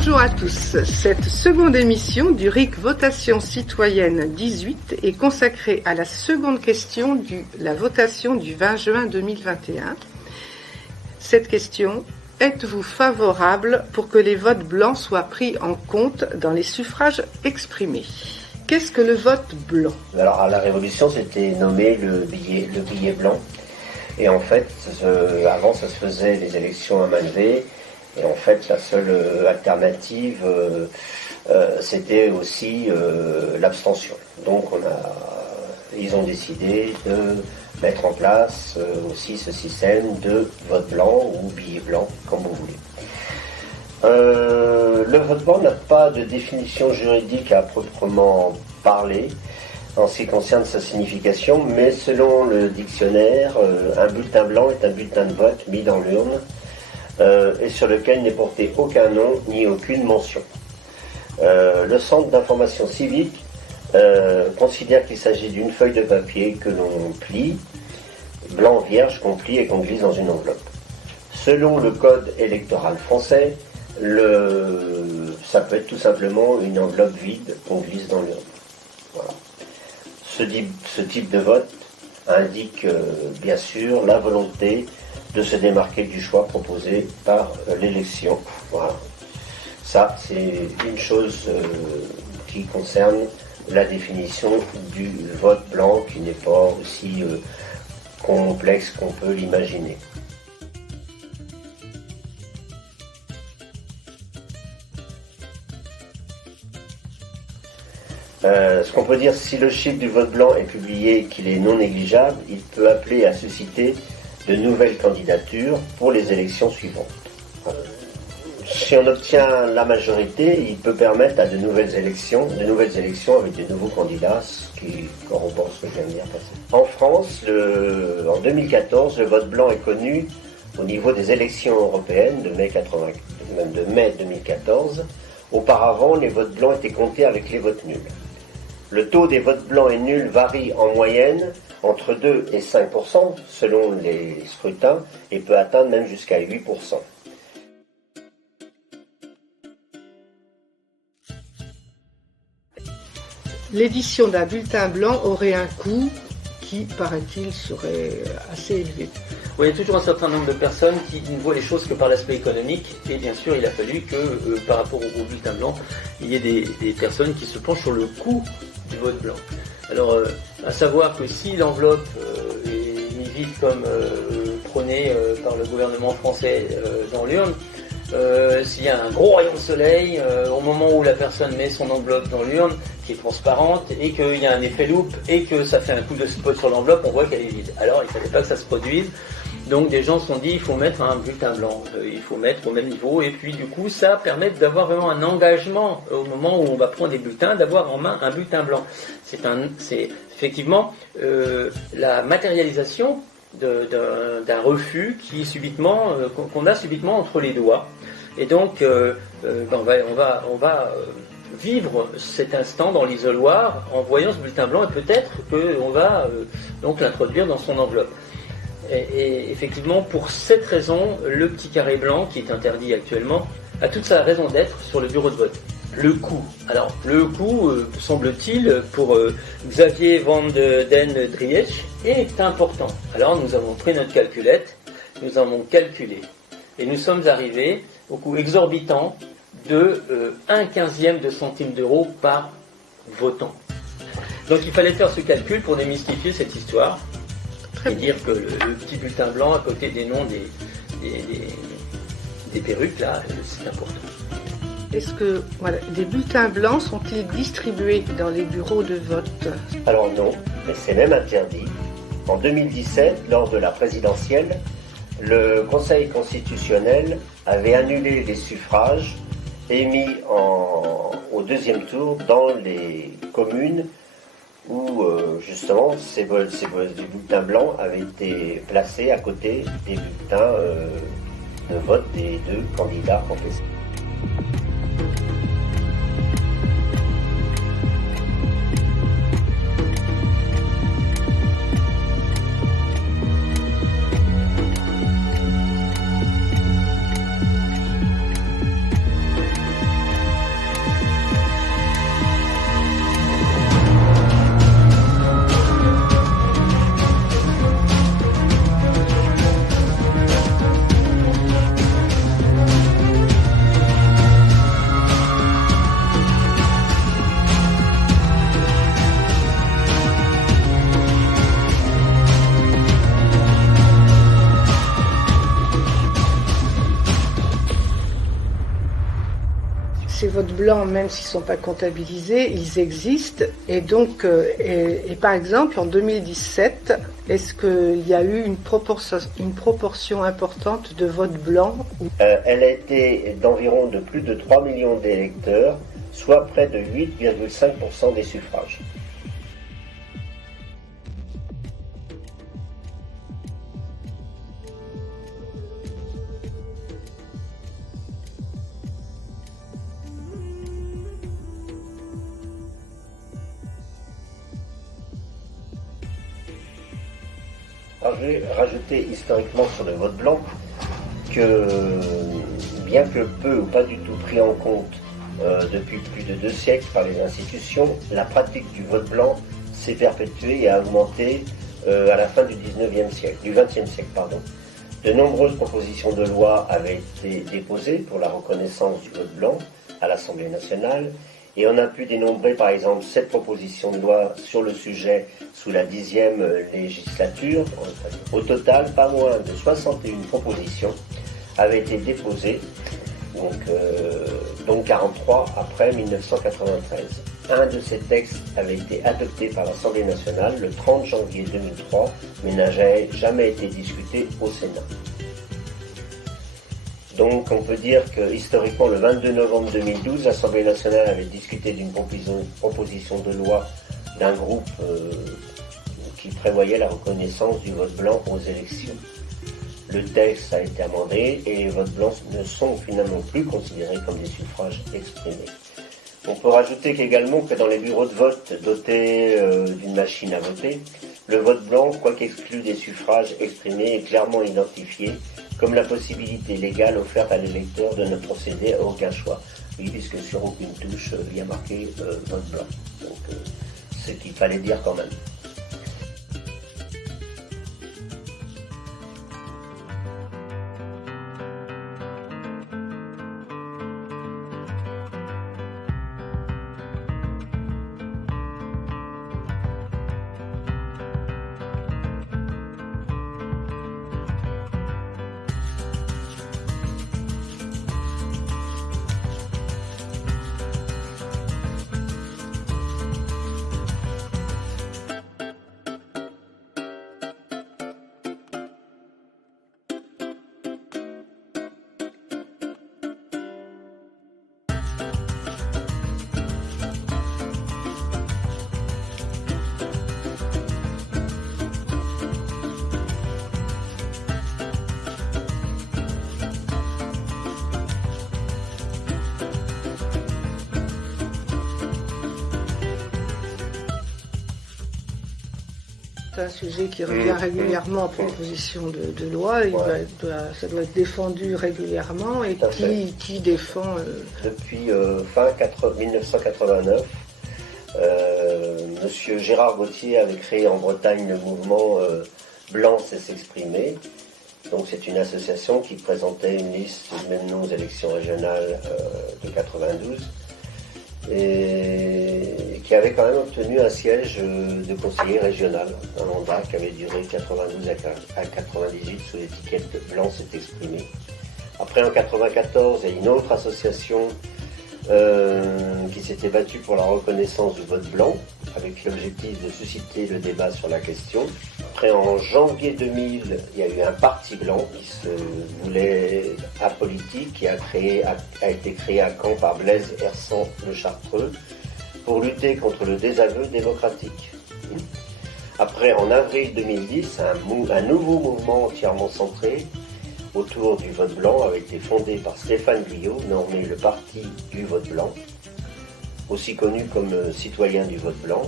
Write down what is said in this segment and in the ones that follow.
Bonjour à tous. Cette seconde émission du RIC Votation citoyenne 18 est consacrée à la seconde question de la votation du 20 juin 2021. Cette question: êtes-vous favorable pour que les votes blancs soient pris en compte dans les suffrages exprimés? Qu'est-ce que le vote blanc? Alors à la Révolution, c'était nommé le billet blanc. Et en fait, avant, ça se faisait les élections à main levée. Et en fait, la seule alternative, c'était aussi l'abstention. Donc ils ont décidé de mettre en place aussi ce système de vote blanc ou billet blanc, comme vous voulez. Le vote blanc n'a pas de définition juridique à proprement parler en ce qui concerne sa signification, mais selon le dictionnaire, un bulletin blanc est un bulletin de vote mis dans l'urne et sur lequel n'est porté aucun nom ni aucune mention. Le Centre d'information civique considère qu'il s'agit d'une feuille de papier que l'on plie, blanc vierge, qu'on plie et qu'on glisse dans une enveloppe. Selon le code électoral français, ça peut être tout simplement une enveloppe vide qu'on glisse dans l'urne. Voilà. Ce type de vote indique bien sûr la volonté de se démarquer du choix proposé par l'élection. Voilà. Ça, c'est une chose qui concerne la définition du vote blanc, qui n'est pas aussi complexe qu'on peut l'imaginer. Ce qu'on peut dire, si le chiffre du vote blanc est publié et qu'il est non négligeable, il peut appeler à susciter de nouvelles candidatures pour les élections suivantes. Si on obtient la majorité, il peut permettre à de nouvelles élections avec de nouveaux candidats, ce qui corrobore ce que je viens de dire passer. En France, en 2014, le vote blanc est connu au niveau des élections européennes de mai 2014. Auparavant, les votes blancs étaient comptés avec les votes nuls. Le taux des votes blancs et nuls varie en moyenne entre 2 et 5% selon les scrutins et peut atteindre même jusqu'à 8%. L'édition d'un bulletin blanc aurait un coût qui, paraît-il, serait assez élevé. Oui, il y a toujours un certain nombre de personnes qui ne voient les choses que par l'aspect économique, et bien sûr il a fallu que par rapport au bulletin blanc, il y ait des personnes qui se penchent sur le coût du vote blanc. Alors, à savoir que si l'enveloppe est mise vide comme prôné par le gouvernement français dans l'urne, s'il y a un gros rayon de soleil au moment où la personne met son enveloppe dans l'urne, qui est transparente, et qu'il y a un effet loupe, et que ça fait un coup de spot sur l'enveloppe, on voit qu'elle est vide. Alors, il ne fallait pas que ça se produise. Donc des gens se sont dit, il faut mettre un bulletin blanc, il faut mettre au même niveau, et puis du coup ça permet d'avoir vraiment un engagement au moment où on va prendre des bulletins, d'avoir en main un bulletin blanc. C'est effectivement la matérialisation d'un refus qui subitement qu'on a subitement entre les doigts. Et donc on va vivre cet instant dans l'isoloir en voyant ce bulletin blanc, et peut-être qu'on va donc l'introduire dans son enveloppe. Et effectivement, pour cette raison, le petit carré blanc, qui est interdit actuellement, a toute sa raison d'être sur le bureau de vote. Le coût. Alors, le coût, semble-t-il, pour Xavier Van den Driech, est important. Alors, nous avons pris notre calculette, nous avons calculé, et nous sommes arrivés au coût exorbitant de 1/15 de centime d'euro par votant. Donc, il fallait faire ce calcul pour démystifier cette histoire. Et dire que le petit bulletin blanc à côté des noms des perruques, là, c'est important. Est-ce que des bulletins blancs sont-ils distribués dans les bureaux de vote? Alors non, mais c'est même interdit. En 2017, lors de la présidentielle, le Conseil constitutionnel avait annulé les suffrages émis au deuxième tour dans les communes où justement ces bulletins blancs avaient été placés à côté des bulletins de vote des deux candidats contestés. votes blancs, même s'ils ne sont pas comptabilisés, ils existent. Et donc, et par exemple, en 2017, est-ce qu'il y a eu une proportion importante de votes blancs? Elle a été d'environ de plus de 3 millions d'électeurs, soit près de 8,5% des suffrages. Alors, je vais rajouter historiquement sur le vote blanc que, bien que peu ou pas du tout pris en compte depuis plus de 2 siècles par les institutions, la pratique du vote blanc s'est perpétuée et a augmenté à la fin du XXe siècle, du XXe siècle, pardon. De nombreuses propositions de loi avaient été déposées pour la reconnaissance du vote blanc à l'Assemblée nationale, et on a pu dénombrer par exemple 7 propositions de loi sur le sujet sous la 10e législature. Au total, pas moins de 61 propositions avaient été déposées, donc 43 après 1993. Un de ces textes avait été adopté par l'Assemblée nationale le 30 janvier 2003, mais n'a jamais été discuté au Sénat. Donc on peut dire que historiquement, le 22 novembre 2012, l'Assemblée nationale avait discuté d'une proposition de loi d'un groupe qui prévoyait la reconnaissance du vote blanc aux élections. Le texte a été amendé et les votes blancs ne sont finalement plus considérés comme des suffrages exprimés. On peut rajouter qu'également que dans les bureaux de vote dotés d'une machine à voter, le vote blanc, quoique exclu des suffrages exprimés, est clairement identifié comme la possibilité légale offerte à l'électeur de ne procéder à aucun choix. Oui, puisque sur aucune touche, il y a marqué vote blanc. Donc, ce qu'il fallait dire quand même. C'est un sujet qui revient régulièrement en proposition de loi. Ça doit être défendu régulièrement. Et qui défend Depuis fin 1989, Monsieur Gérard Gauthier avait créé en Bretagne le mouvement Blanc c'est s'exprimer. Donc c'est une association qui présentait une liste du même nom aux élections régionales de 92. Et qui avait quand même obtenu un siège de conseiller régional, un mandat qui avait duré 92 à 98 sous l'étiquette Blanc s'est exprimé. Après en 94, il y a une autre association qui s'était battue pour la reconnaissance du vote blanc, avec l'objectif de susciter le débat sur la question. Après en janvier 2000, il y a eu un parti blanc qui se voulait apolitique, qui a été créé à Caen par Blaise Hersan le Chartreux, pour lutter contre le désaveu démocratique. Après, en avril 2010, un nouveau mouvement entièrement centré autour du vote blanc a été fondé par Stéphane Guyot, nommé le Parti du vote blanc, aussi connu comme Citoyens du vote blanc.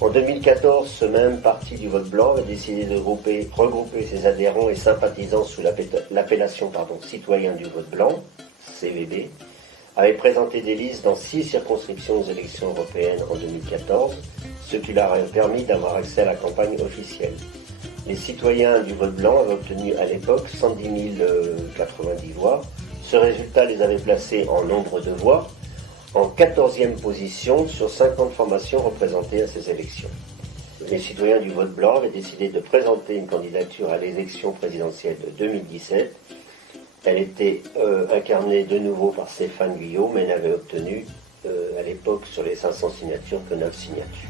En 2014, ce même Parti du vote blanc a décidé de regrouper ses adhérents et sympathisants sous l'appellation Citoyens du vote blanc, CVB, avait présenté des listes dans 6 circonscriptions aux élections européennes en 2014, ce qui leur a permis d'avoir accès à la campagne officielle. Les citoyens du vote blanc avaient obtenu à l'époque 110 090 voix. Ce résultat les avait placés en nombre de voix en 14e position sur 50 formations représentées à ces élections. Les citoyens du vote blanc avaient décidé de présenter une candidature à l'élection présidentielle de 2017 Elle était incarnée de nouveau par Stéphane Guyot, mais n'avait obtenu à l'époque sur les 500 signatures que 9 signatures.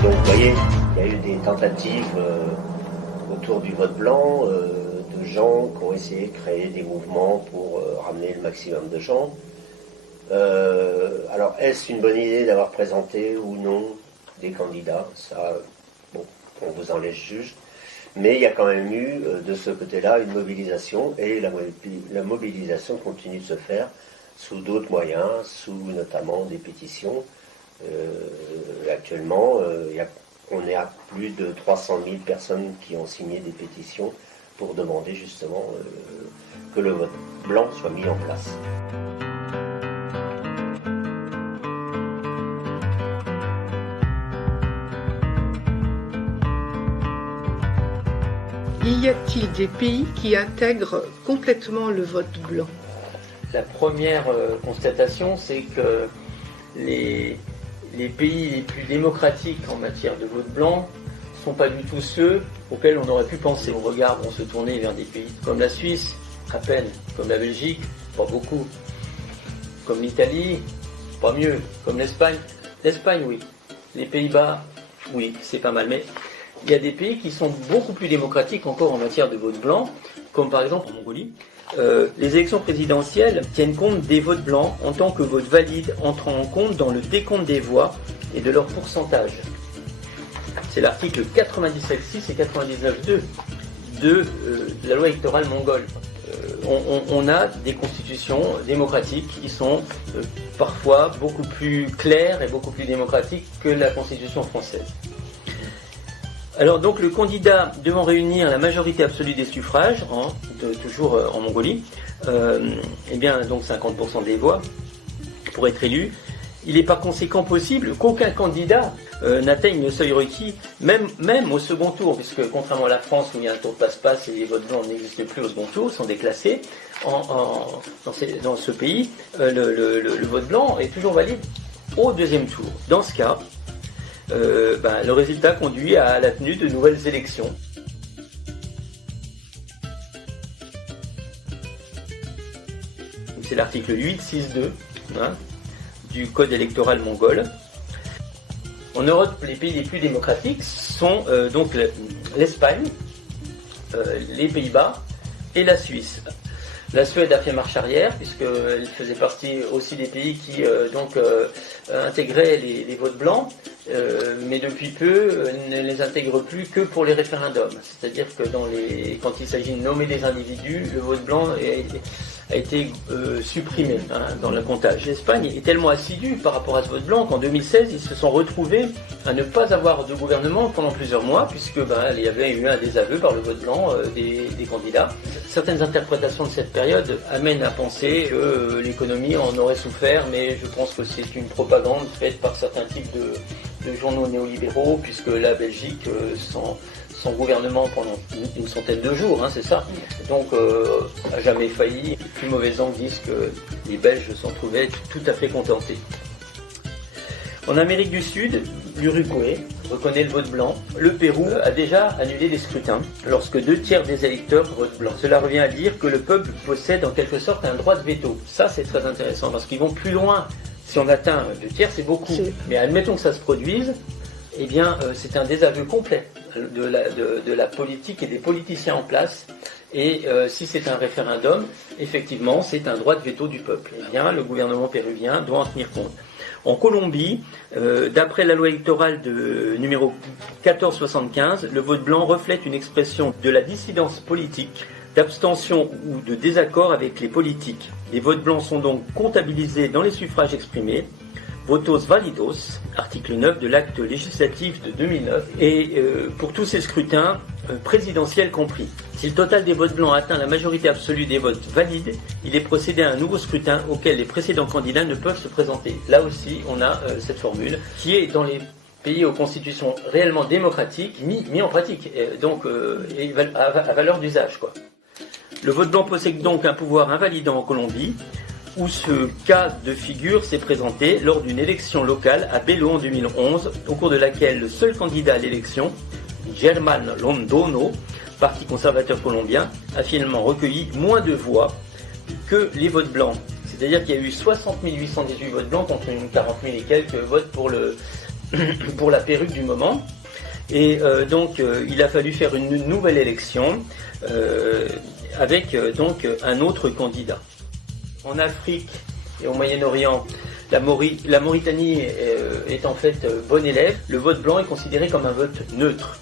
Donc vous voyez, il y a eu des tentatives autour du vote blanc, de gens qui ont essayé de créer des mouvements pour ramener le maximum de gens. Alors est-ce une bonne idée d'avoir présenté ou non des candidats? Ça, bon, on vous en laisse juge. Mais il y a quand même eu de ce côté-là une mobilisation, et la mobilisation continue de se faire sous d'autres moyens, sous notamment des pétitions. Actuellement, on est à plus de 300 000 personnes qui ont signé des pétitions pour demander justement que le vote blanc soit mis en place. Y a-t-il des pays qui intègrent complètement le vote blanc? La première constatation, c'est que les pays les plus démocratiques en matière de vote blanc ne sont pas du tout ceux auxquels on aurait pu penser. On regarde, on se tournait vers des pays comme la Suisse, à peine, comme la Belgique, pas beaucoup, comme l'Italie, pas mieux, comme l'Espagne. L'Espagne, oui. Les Pays-Bas, oui, c'est pas mal. Mais il y a des pays qui sont beaucoup plus démocratiques encore en matière de vote blanc, comme par exemple en Mongolie. Les élections présidentielles tiennent compte des votes blancs en tant que vote valide entrant en compte dans le décompte des voix et de leur pourcentage. C'est l'article 97.6 et 99.2 de la loi électorale mongole. On a des constitutions démocratiques qui sont parfois beaucoup plus claires et beaucoup plus démocratiques que la constitution française. Alors donc le candidat devant réunir la majorité absolue des suffrages, toujours en Mongolie, eh bien donc 50% des voix pour être élu, il est par conséquent possible qu'aucun candidat n'atteigne le seuil requis, même au second tour, puisque contrairement à la France où il y a un tour de passe-passe et les votes blancs n'existent plus au second tour, sont déclassés, dans ce pays, le vote blanc est toujours valide au deuxième tour. Dans ce cas, le résultat conduit à la tenue de nouvelles élections. C'est l'article 8.6.2 du Code électoral mongol. En Europe, les pays les plus démocratiques sont donc l'Espagne, les Pays-Bas et la Suisse. La Suède a fait marche arrière, puisqu'elle faisait partie aussi des pays qui intégraient les votes blancs, mais depuis peu ne les intègre plus que pour les référendums. C'est-à-dire que quand il s'agit de nommer des individus, le vote blanc a été supprimé dans le comptage. L'Espagne est tellement assidue par rapport à ce vote blanc qu'en 2016, ils se sont retrouvés à ne pas avoir de gouvernement pendant plusieurs mois, puisque il y avait eu un désaveu par le vote blanc des candidats. Certaines interprétations de cette période amènent à penser que l'économie en aurait souffert, mais je pense que c'est une propagande faite par certains types de journaux néolibéraux, puisque la Belgique, son gouvernement pendant une centaine de jours, c'est ça. Donc, a jamais failli. Les plus mauvaises langues disent que les Belges s'en trouvaient tout à fait contentés. En Amérique du Sud, l'Uruguay reconnaît le vote blanc. Le Pérou a déjà annulé les scrutins lorsque 2/3 des électeurs votent blanc. Cela revient à dire que le peuple possède en quelque sorte un droit de veto. Ça, c'est très intéressant parce qu'ils vont plus loin. Si on atteint 2/3, c'est beaucoup. Mais admettons que ça se produise, eh bien, c'est un désaveu complet de la politique et des politiciens en place. Et si c'est un référendum, effectivement, c'est un droit de veto du peuple. Eh bien, le gouvernement péruvien doit en tenir compte. En Colombie, d'après la loi électorale numéro 1475, le vote blanc reflète une expression de la dissidence politique, d'abstention ou de désaccord avec les politiques. Les votes blancs sont donc comptabilisés dans les suffrages exprimés, votos validos, article 9 de l'acte législatif de 2009, et pour tous ces scrutins, présidentiels compris. Si le total des votes blancs atteint la majorité absolue des votes valides, il est procédé à un nouveau scrutin auquel les précédents candidats ne peuvent se présenter. Là aussi, on a cette formule qui est dans les pays aux constitutions réellement démocratiques, mis en pratique, donc à valeur d'usage, quoi. Le vote blanc possède donc un pouvoir invalidant en Colombie, où ce cas de figure s'est présenté lors d'une élection locale à Belo en 2011, au cours de laquelle le seul candidat à l'élection, Germán Londoño, parti conservateur colombien, a finalement recueilli moins de voix que les votes blancs. C'est-à-dire qu'il y a eu 60 818 votes blancs contre une 40 000 et quelques votes pour la perruque du moment. Et donc il a fallu faire une nouvelle élection avec donc un autre candidat. En Afrique et au Moyen-Orient, la Mauritanie est en fait bon élève. Le vote blanc est considéré comme un vote neutre.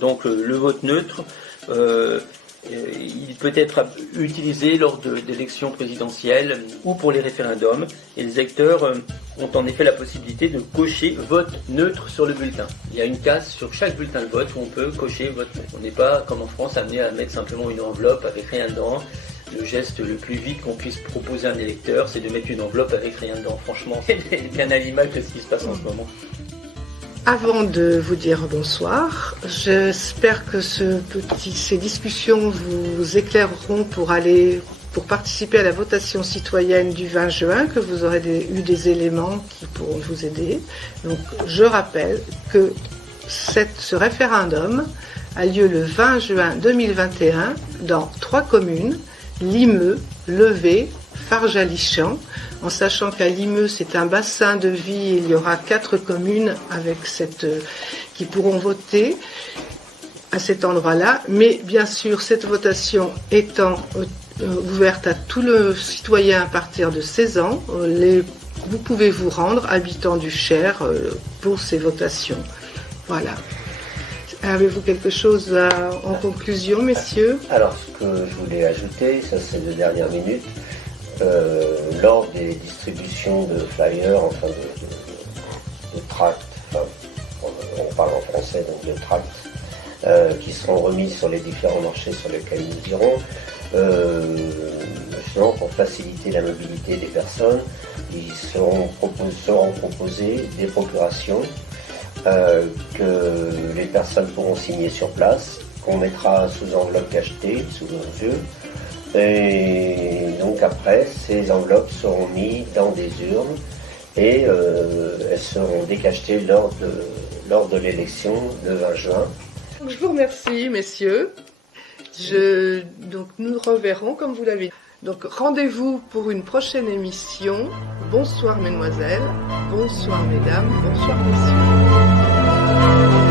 Donc le vote neutre, il peut être utilisé lors d'élections présidentielles ou pour les référendums. Et les électeurs ont en effet la possibilité de cocher vote neutre sur le bulletin. Il y a une case sur chaque bulletin de vote où on peut cocher vote neutre. On n'est pas, comme en France, amené à mettre simplement une enveloppe avec rien dedans. Le geste le plus vite qu'on puisse proposer à un électeur, c'est de mettre une enveloppe avec rien dedans. Franchement, c'est bien à l'image de ce qui se passe en ce moment. Avant de vous dire bonsoir, j'espère que ces discussions vous éclaireront pour participer à la votation citoyenne du 20 juin, que vous aurez eu des éléments qui pourront vous aider. Donc, je rappelle que ce référendum a lieu le 20 juin 2021 dans 3 communes, Limeux, Levé, Farges-à-Lichamps, en sachant qu'à Limeux, c'est un bassin de vie, il y aura 4 communes qui pourront voter à cet endroit-là, mais bien sûr, cette votation étant ouverte à tout le citoyen à partir de 16 ans, vous pouvez vous rendre, habitants du Cher, pour ces votations. Voilà. Avez-vous quelque chose en conclusion, messieurs? Alors, ce que je voulais ajouter, ça c'est de dernière minute, lors des distributions de flyers, enfin de tracts, on parle en français donc de tracts, qui seront remis sur les différents marchés sur lesquels nous irons, justement pour faciliter la mobilité des personnes, ils seront proposés des procurations que les personnes pourront signer sur place, qu'on mettra sous enveloppe cachetée, sous nos yeux. Et donc après, ces enveloppes seront mises dans des urnes et elles seront décachetées lors de l'élection le 20 juin. Je vous remercie, messieurs. Donc nous reverrons comme vous l'avez dit. Donc rendez-vous pour une prochaine émission. Bonsoir mesdemoiselles, bonsoir mesdames, bonsoir messieurs.